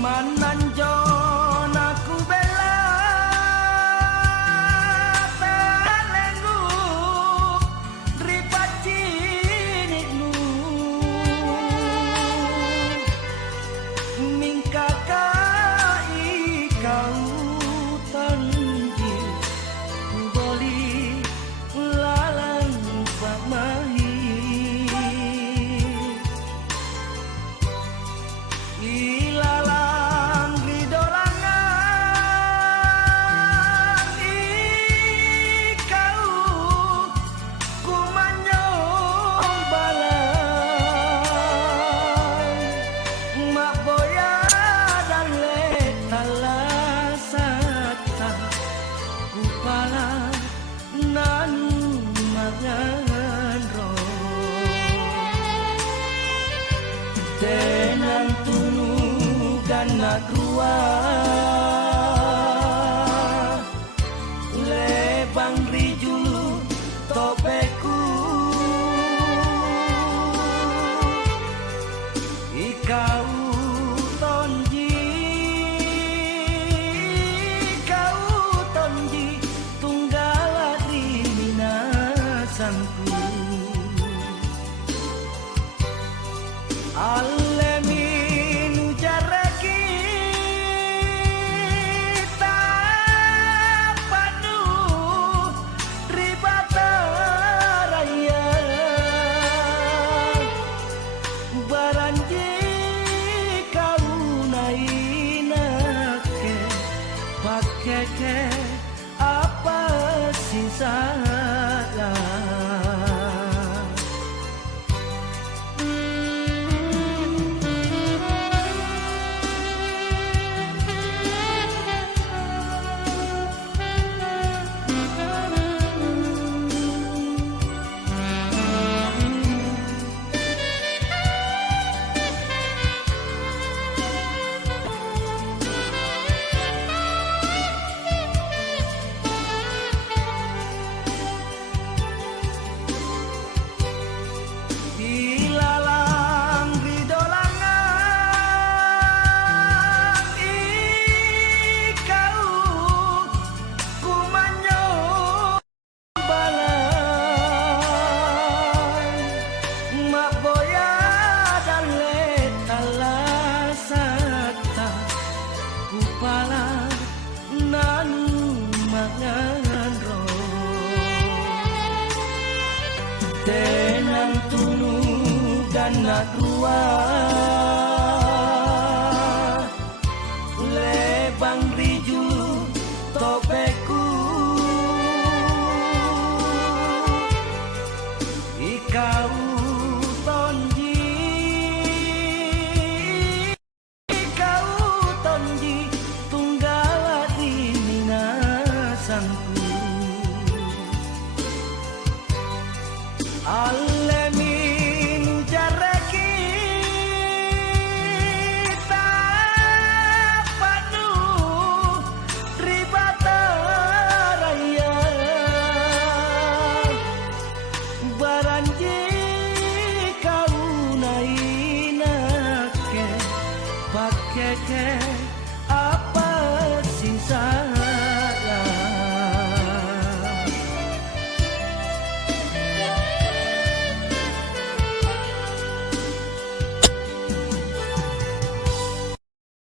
mananjon aku bela talenggu ripaci niknu mingkaka ikau tanji boli lalang pamahi ilalang ridolangan ikau kumanyong balai mak boya dan letala sakta kupala nanu mangan roh tenang tunu ganak ruah lebang rijulu topeku ikau tonji tunggala di minasanku Alemin jareki tapanu ribata raya baranji kau nainake pakeke apa sih salah ilalang ridolangan ikau kumanyong balai mak boya dan letala sakta kupala nanu mangan roh tenang tunu ganak ruah lebang rijulu topeku ikau tonji tunggala di minasanku Alemin jareki tapanu ribata raya baranji kau nainake pakeke apa sih salah